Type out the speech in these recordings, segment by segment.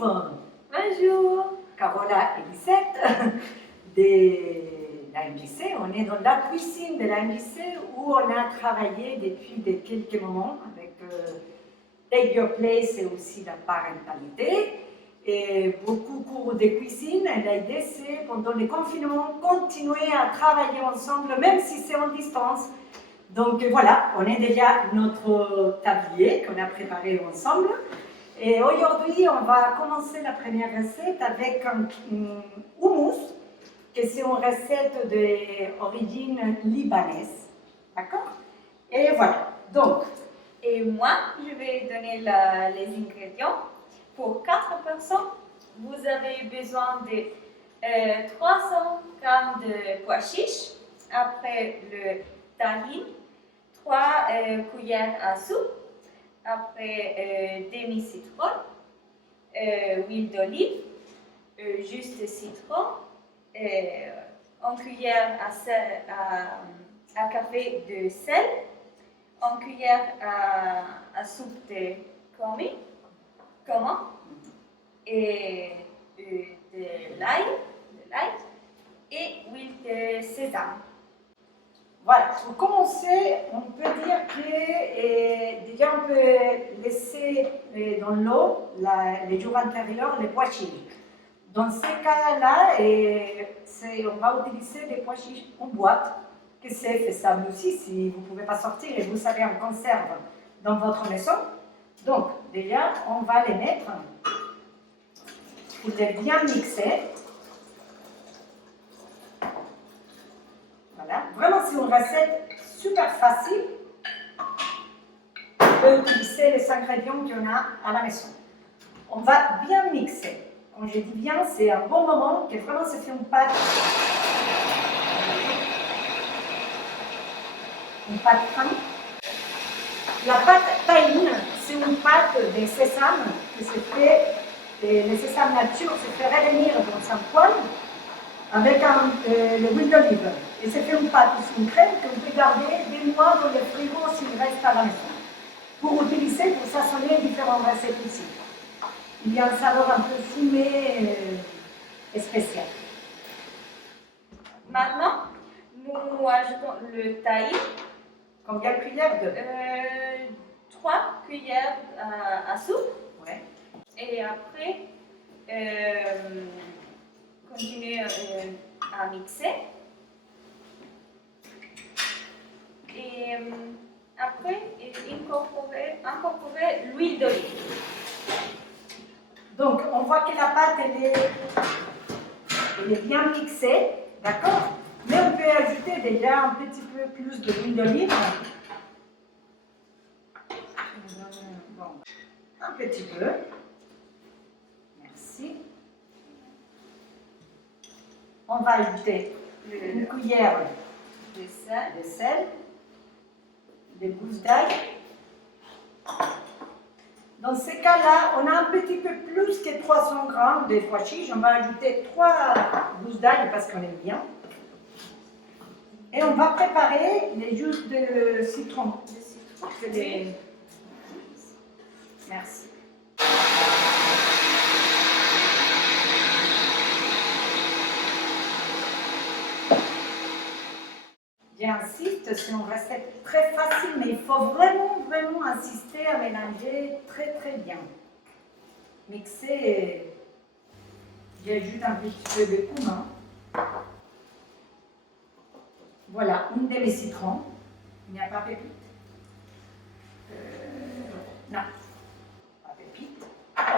Bonjour. Bonjour. Carola et Lisette de la MJC. On est dans la cuisine de la MJC où on a travaillé depuis quelques moments avec Take Your Place et aussi la parentalité. Et beaucoup de cours de cuisine. L'idée, c'est pendant le confinement, continuer à travailler ensemble, même si c'est en distance. Donc voilà, on a déjà notre tablier qu'on a préparé ensemble. Et aujourd'hui, on va commencer la première recette avec un houmous, que c'est une recette d'origine libanaise. D'accord? Et voilà. Donc, Et moi, je vais donner les ingrédients. Pour 4 personnes, vous avez besoin de 300 g de pois chiches, après le tahine, 3 cuillères à soupe, après demi-citron, huile d'olive, juste citron, 1 cuillère à café de sel, 1 cuillère à soupe de commis, et de l'ail et huile de sésame. voilà, pour commencer, on peut dire que déjà on peut laisser dans l'eau les jours antérieurs les pois chiches. Dans ces cas-là, on va utiliser des pois chiches en boîte, que c'est faisable aussi si vous ne pouvez pas sortir et vous avez en conserve dans votre maison. Donc, déjà, on va les mettre, vous les bien mixer. Voilà, vraiment c'est une recette super facile. On peut utiliser les ingrédients qu'on a à la maison. On va bien mixer. Quand je dis bien, c'est un bon moment que vraiment se fait une pâte fine. La pâte tahine, c'est une pâte de sésame qui se fait, le sésame nature se fait revenir dans un poêle avec l'huile d'olive. Et c'est fait une pâte, c'est une crème qu'on peut garder des mois dans le frigo s'il reste à la maison. Pour utiliser, pour saisonner différentes recettes ici. Il y a un saveur un peu fumé et spécial. Maintenant, nous ajoutons le tahine. Combien de cuillères de 3 cuillères à soupe. Ouais. Et après, continuer à mixer. Et après, incorporer l'huile d'olive. Donc, on voit que la pâte, elle est bien mixée, d'accord? Mais on peut ajouter déjà un petit peu plus d'huile d'olive. Bon, un petit peu. Merci. On va ajouter une cuillère de sel, des gousses d'ail. Dans ces cas-là, on a un petit peu plus que 300 g de pois chiches. On va ajouter 3 gousses d'ail parce qu'on aime bien. Et on va préparer les jus de citron. Merci. J'insiste, c'est une recette très facile, mais il faut vraiment insister à mélanger très bien. Mixer, j'ajoute un petit peu de cumin. Voilà, une demi-citron. Il n'y a pas pépite. Non, pas pépite.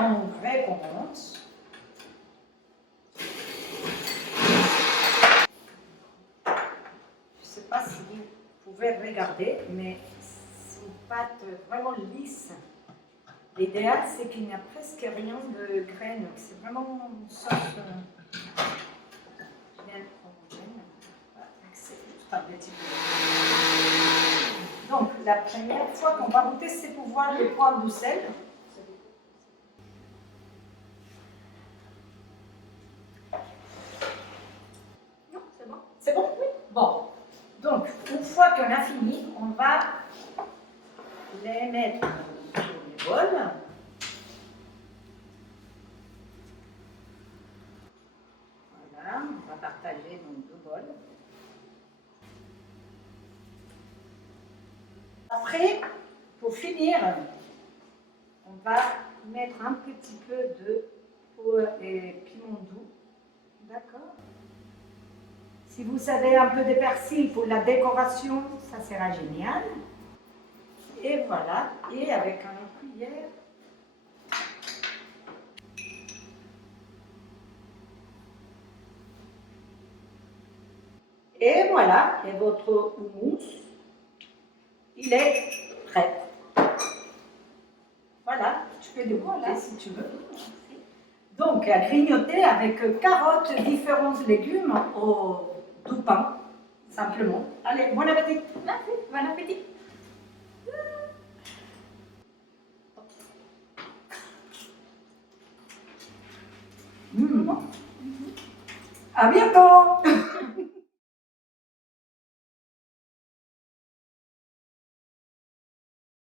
On recommence. Je ne sais pas si vous pouvez regarder, mais c'est une pâte vraiment lisse. L'idéal, c'est qu'il n'y a presque rien de graines. C'est vraiment une sauce bien homogène. C'est juste un petit peu. Donc, la première fois qu'on va goûter, c'est pour voir le point du sel. Non, c'est bon. C'est bon? Oui. Bon. Donc, une fois qu'on a fini, on va les mettre sur les bols. Après, pour finir, on va mettre un petit peu de piment doux. D'accord? Si vous savez un peu de persil pour la décoration, ça sera génial. Et voilà, et avec une cuillère. Et voilà, et votre houmous, il est prêt. Voilà, tu peux le goûter si tu veux. Donc, à grignoter avec carottes, différents légumes au doux pain, simplement. Allez, bon appétit! Merci, bon appétit. À bientôt!